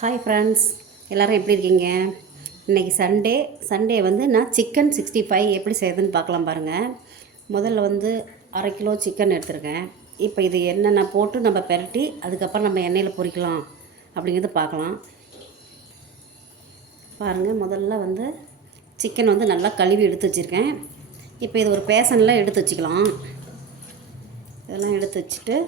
Hi friends, எல்லோரும் எப்படி இருக்கீங்க? இன்றைக்கி சண்டே வந்து நான் சிக்கன் 65 எப்படி செய்யுதுன்னு பார்க்கலாம் பாருங்கள். முதல்ல வந்து 1/2 கிலோ சிக்கன் எடுத்துருக்கேன். இப்போ இது என்னென்ன போட்டு நம்ம பெரட்டி அதுக்கப்புறம் நம்ம எண்ணெயில் பொரிக்கலாம் அப்படிங்கிறது பார்க்கலாம். பாருங்கள், முதல்ல வந்து சிக்கன் வந்து நல்லா கழுவி எடுத்து வச்சுருக்கேன். இப்போ இது ஒரு பேசனில் எடுத்து வச்சுக்கலாம். இதெல்லாம் எடுத்து வச்சுட்டு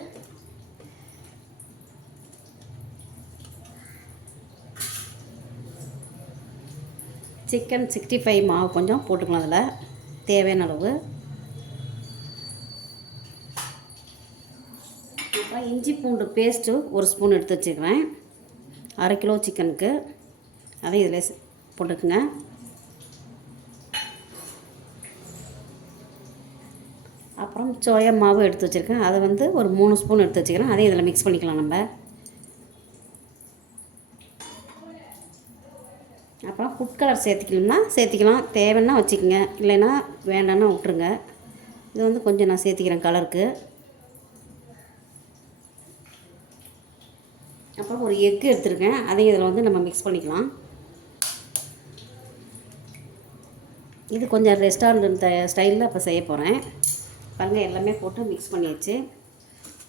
சிக்கன் 65 மாவு கொஞ்சம் போட்டுக்கலாம். அதில் தேவையான அளவு. அப்புறம் இஞ்சி பூண்டு பேஸ்ட்டு ஒரு ஸ்பூன் எடுத்து வச்சுக்கிறேன். 1/2 கிலோ சிக்கனுக்கு அதையும் இதில் போட்டுக்குங்க. அப்புறம் சோயா மாவு எடுத்து வச்சுருக்கேன். அதை வந்து ஒரு 3 ஸ்பூன் எடுத்து வச்சுக்கிறேன். அதையும் இதில் மிக்ஸ் பண்ணிக்கலாம் நம்ம. அப்புறம் ஃபுட் கலர் சேர்த்திக்கணும்னா சேர்த்திக்கலாம், தேவைன்னா வச்சுக்கோங்க, இல்லைன்னா வேண்டான்னா விட்டுருங்க. இது வந்து கொஞ்சம் நான் சேர்த்திக்கிறேன் கலருக்கு. அப்புறம் ஒரு எக்கு எடுத்துருக்கேன், அதையும் இதில் வந்து நம்ம மிக்ஸ் பண்ணிக்கலாம். இது கொஞ்சம் ரெஸ்டாரண்ட் ஸ்டைலில் இப்போ செய்ய போகிறேன். பாருங்கள், எல்லாமே போட்டு மிக்ஸ் பண்ணியாச்சு.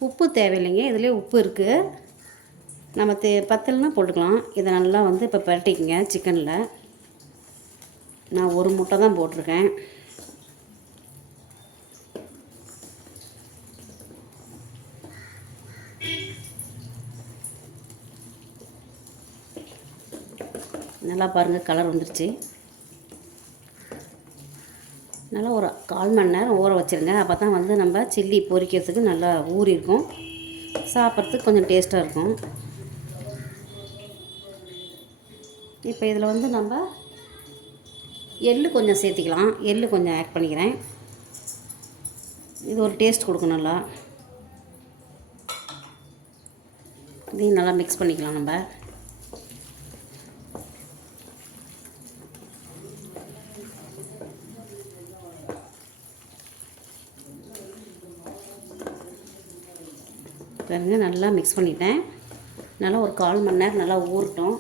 உப்பு தேவையில்லைங்க, இதுலேயே உப்பு இருக்குது. நம்ம பத்தலைனா போட்டுக்கலாம். இதை நல்லா வந்து இப்போ பரட்டிக்கங்க. சிக்கனில் நான் ஒரு முட்டை தான் போட்டிருக்கேன். நல்லா பாருங்கள், கலர் வந்துருச்சு. நல்லா ஒரு 1/4 மணி நேரம் ஊற வச்சுருங்க. அப்போ தான் வந்து நம்ம சில்லி பொரிக்கிறதுக்கு நல்லா ஊறி இருக்கும், சாப்பிட்றதுக்கு கொஞ்சம் டேஸ்ட்டாக இருக்கும். இப்போ இதில் வந்து நம்ம எள்ளு கொஞ்சம் சேர்த்திக்கலாம். எள்ளு கொஞ்சம் ஆட் பண்ணிக்கிறேன். இது ஒரு டேஸ்ட் கொடுக்கும் நல்லா. இதையும் நல்லா மிக்ஸ் பண்ணிக்கலாம் நம்ம. பாருங்க, நல்லா மிக்ஸ் பண்ணிட்டேன். நல்லா ஒரு 1/4 மணி நேரம் நல்லா ஊறட்டும்.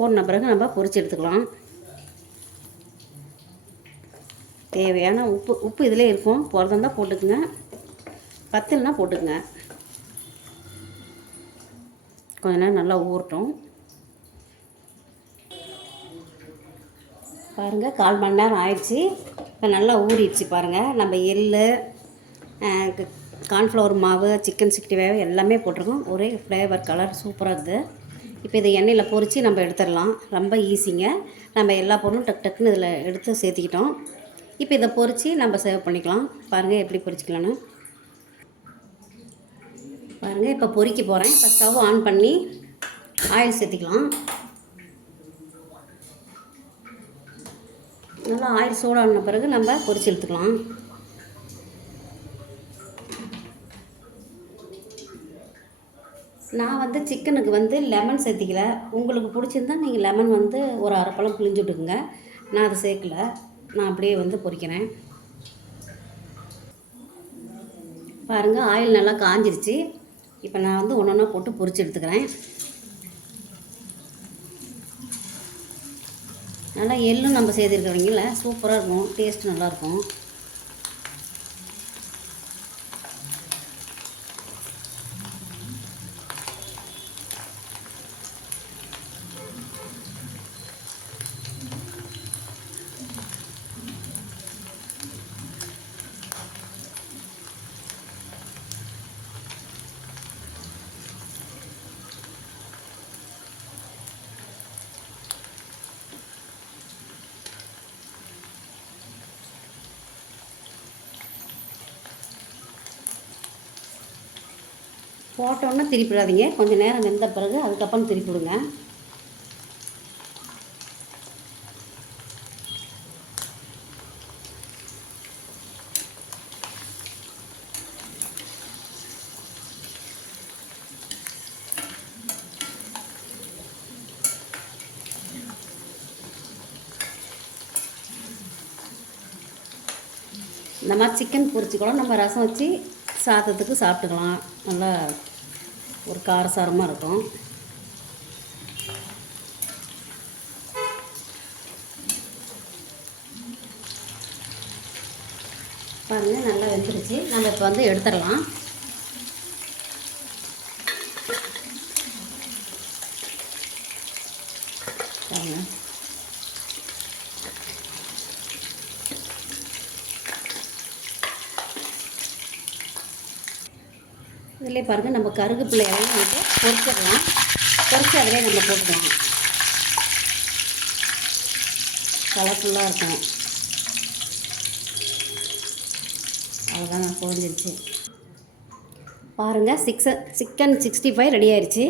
ஊறின பிறகு நம்ம பொரிச்சு எடுத்துக்கலாம். தேவையான உப்பு இதிலே இருக்கும். போகிறதா போட்டுக்குங்க, பத்தலைனா போட்டுக்குங்க. கொஞ்ச நேரம் நல்லா ஊறட்டும். பாருங்கள், 1/4 மணி நேரம் ஆயிடுச்சு. இப்போ நல்லா ஊறிடுச்சு பாருங்கள். நம்ம எள்ளு, கார்ன்ஃப்ளவர் மாவு, சிக்கன் 65 எல்லாமே போட்டிருக்கோம். ஒரே ஃப்ளேவர், கலர் சூப்பராக இருக்குது. இப்போ இதை எண்ணெயில் பொரித்து நம்ம எடுத்துடலாம். ரொம்ப ஈஸிங்க. நம்ம எல்லா பொருளும் டக்குன்னு இதில் எடுத்து சேர்த்திக்கிட்டோம். இப்போ இதை பொரித்து நம்ம சேவ் பண்ணிக்கலாம். பாருங்கள் எப்படி பொரிச்சிக்கலான்னு. பாருங்கள், இப்போ பொரிக்க போகிறேன். இப்போ ஸ்டவ் ஆன் பண்ணி ஆயில் சேர்த்திக்கலாம். நல்லா ஆயில் சூடான பிறகு நம்ம பொரித்து எடுத்துக்கலாம். நான் வந்து சிக்கனுக்கு வந்து லெமன் சேர்த்திக்கல. உங்களுக்கு பிடிச்சிருந்தா நீங்கள் லெமன் வந்து ஒரு 1/2 பழம் பிழிஞ்சு விட்டுக்குங்க. நான் அதை சேர்க்கல, நான் அப்படியே வந்து பொரிக்கிறேன். பாருங்கள், ஆயில் நல்லா காஞ்சிருச்சு. இப்போ நான் வந்து ஒன்று ஒன்றா போட்டு பொரிச்சு எடுத்துக்கிறேன். நல்லா எள்ளும் நம்ம சேர்த்துருக்கிறவங்கள சூப்பராக இருக்கும், டேஸ்ட்டு நல்லாயிருக்கும். போட்டோன்னே திருப்பிடாதீங்க. கொஞ்சம் நேரம் வெந்த பிறகு அதுக்கப்புறம் திருப்பி விடுங்க. இந்த மாதிரி சிக்கன் பொரிச்சு கூட நம்ம ரசம் வச்சு சாதத்துக்கு சாப்பிட்டுக்கலாம். நல்லா ஒரு காரசாரமாக இருக்கும். பாருங்கள் நல்லா வெந்துருச்சு. நம்ம இப்போ வந்து எடுத்துடலாம். பாருங்கள் இதிலே பாருங்கள் நம்ம கருவேப்பிலை இலையும் வந்து பொரிச்சிடலாம். பொரிச்சு அதிலே நம்ம போட்டுக்கலாம். கலர்ஃபுல்லாக இருக்கும். அவ்வளோதான் பொரிஞ்சிருச்சு. பாருங்கள் சிக்கன் 65 ரெடி ஆயிடுச்சு.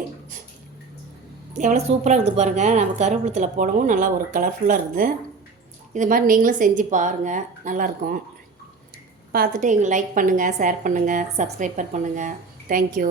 எவ்வளோ சூப்பராக இருக்குது பாருங்கள். நம்ம கருவேப்பிலை போடவும் நல்லா ஒரு கலர்ஃபுல்லாக இருக்குது. இது மாதிரி நீங்களும் செஞ்சு பாருங்கள், நல்லாயிருக்கும். பார்த்துட்டு எங்களுக்கு லைக் பண்ணுங்கள், ஷேர் பண்ணுங்கள், சப்ஸ்கிரைபர் பண்ணுங்கள். தேங்க்யூ.